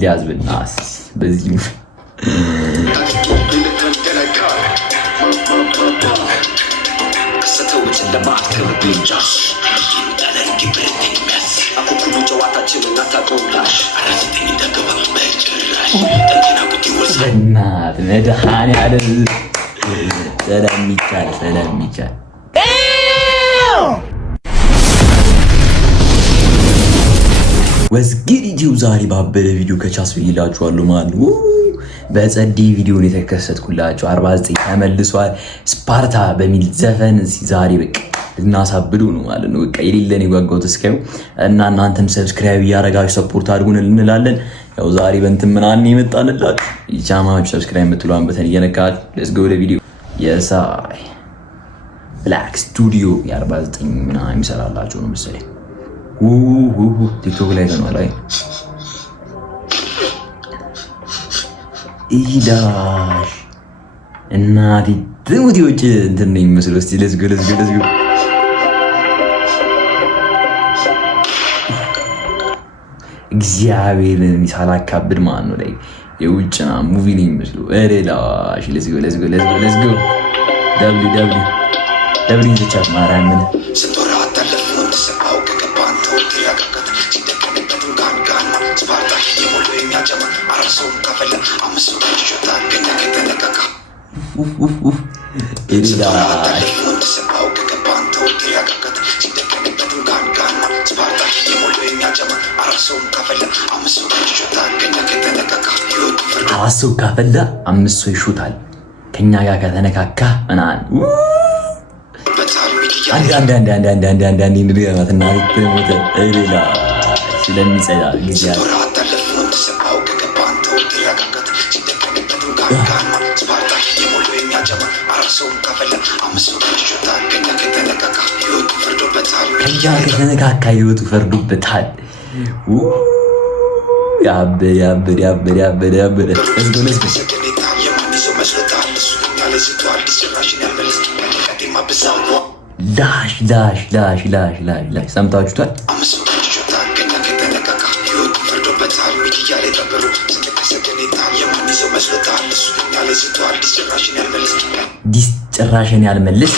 ሊያዝብናስ በዚህ እናት መድኃኒዓለም ስለሚቻል ወዝግድ ዩቲዩብ ዛሬ ባበደ ቪዲዮ ከቻስ ብይላችኋለሁ ማለት ነው። በጸዲ ቪዲዮን የተከሰትኩላችሁ 49 ተመልሷል ስፓርታ በሚል ዘፈን ዛሬ በቃ ልናሳብዱ ነው ማለት ነው። በቃ የሌለን የጓጓው ተስከዩ እና እናንተም ሰብስክራይብ ያረጋችሁ ሰፖርት አድርጉን እንላለን። ያው ዛሬ በእንትን ምናምን ይመጣንላችሁ ይቻማችሁ ሰብስክራይብ የምትሉን በተን እየነካችሁ let's go ለቪዲዮ የሳይ ብላክ ስቱዲዮ የ49 ምናምን የሚሰራላችሁ ነው መሰለኝ። ቲክቶክ ላይ ነው ላይ ኢዳሽ እናዲ ትሙቲዎች እንትን ነው የሚመስለው። እስቲ let's go እግዚአብሔርን ሳላካብድ ማለት ነው ላይ የውጭና ሙቪ ነው የሚመስለው። እሬላሽ let's go w ዘቻት ማራምን አራሱ ካፈላ አምስት ሰው ይሾታል ከኛ ጋር ከተነካካ ምናምን አንድ ንድገማትና ሞተ ሌላ ስለሚጸዳ ጊዜ ከኛ ከተነካካ ህይወቱ ፈርዶበታል። ያበደ ዳሽ ሰምታችሁታል። ጭራሽን ያልመልስ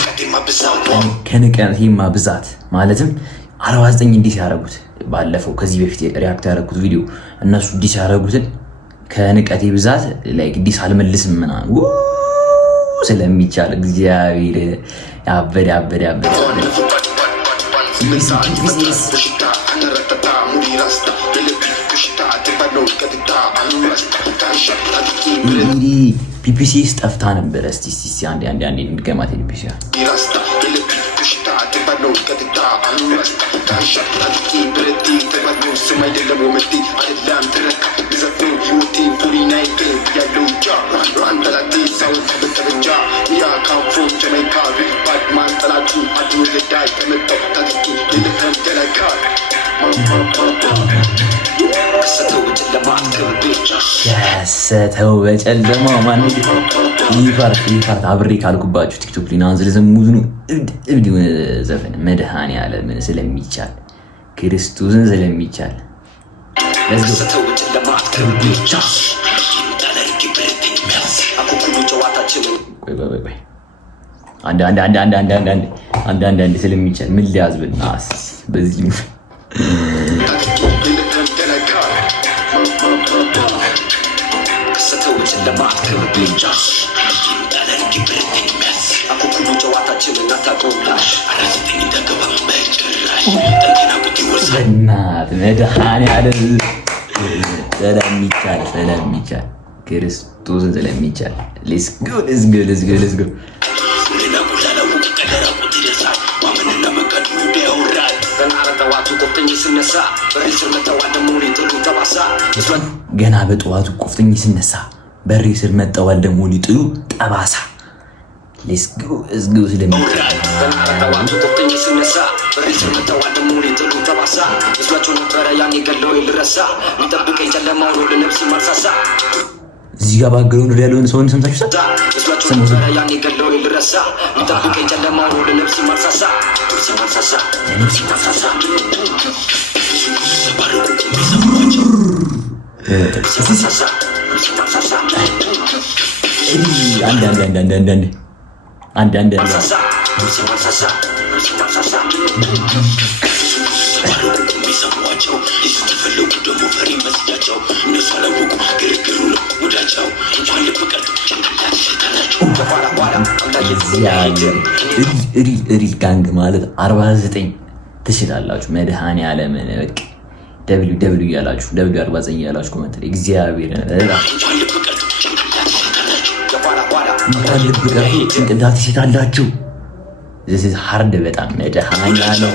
ከንቀቴማ ብዛት ማለትም 49 እንዲህ ሲያደርጉት ባለፈው ከዚህ በፊት ሪያክት ያደረኩት ቪዲዮ እነሱ እንዲህ ሲያደርጉትን ከንቀቴ ብዛት ላይክ ዲስ አልመልስም ምናምን ስለሚቻል እግዚአብሔር ያበደ ፒፒሲስ ጠፍታ ነበር። እስቲ አንዴ እንድገማት ፒፒሲ ያሰተው በጨለማ ማን ይፈርት አብሬ ካልኩባችሁ ቲክቶክ ሊናንዝ ለዘሙዝ ነው እብድ ዘፈን መድኃኒዓለም ስለሚቻል ክርስቶስን ስለሚቻል አንድ ስለሚቻል ምን ሊያዝብናስ በዚህ እናት መድኃኒዓለም ስለሚቻል ክርስቶስን ስለሚቻል let's go ገና በጠዋቱ ቆፍጠኝ ስነሳ በሬ ስር መጣዋል ደሞ ሊጥሉ ጠባሳ let's go ስለሚቻል እዚህ ጋር ባገሩን ወደ ያለውን ሰውን ሰምታችሁ አንድ ሪል ጋንግ ማለት 49 ትችላላችሁ። መድኃኔዓለምን በቃ ደብሊው ያላችሁ ደብሊው 49 ያላችሁ ኮሜንት ላይ እግዚአብሔር ልብ ቀርቶ ጭንቅላት ትሴታላችሁ። this is hard በጣም መድኃኔዓለም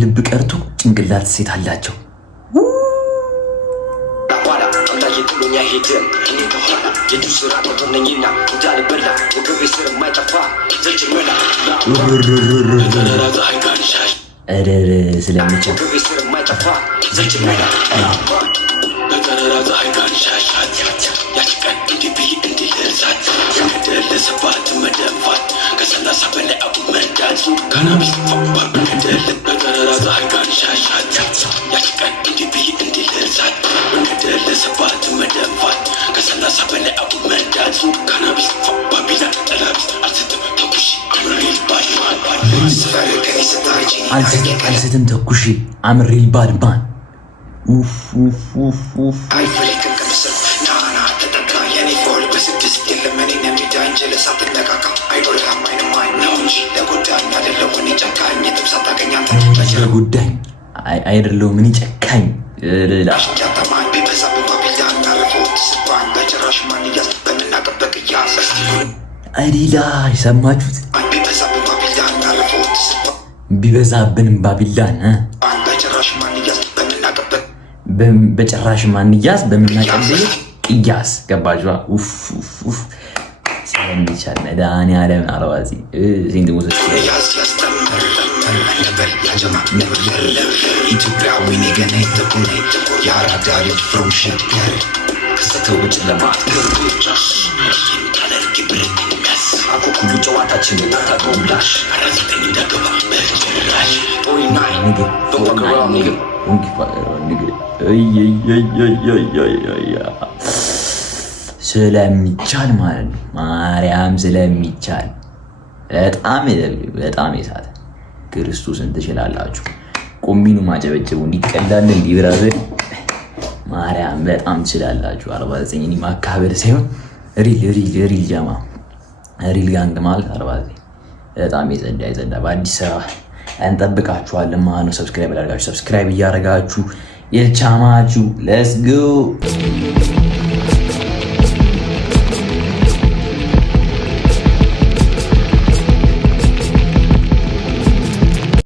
ልብ ቀርቶ ጭንቅላት ትሴታላችሁ። ስለሚችል አልስትም ተኩሽ አምሪል ባድማን ጉዳይ አይደለው ምን ጨካኝ አይዲላ ሰማችሁት? ቢበዛብንም ባቢላን በጭራሽ ማንያዝ በምናቀበል ቅያስ ገባችኋ? ስለሚቻል መድኃኔዓለም አለዋዚ ሲንት ሙሰ ሁሉ ጨዋታችን ታቆምላሽ አራዘጠኝ እንዳገባ በጭራሽ ስለሚቻል ማለት ነው። ማርያም ስለሚቻል በጣም የሳተ ክርስቶስን ትችላላችሁ። ቁምቢኑ ማጨበጨቡ እንዲቀላል እንዲብራዘር ማርያም በጣም ትችላላችሁ። 49 ማካበር ሳይሆን ሪል ጀማ ሪል ጋንግ ማለት 49 በጣም የጸዳ በአዲስ ስራ እንጠብቃችኋለን ማለት ነው። ሰብስክራይብ እያደረጋችሁ የቻማችሁ ሌትስ ጎ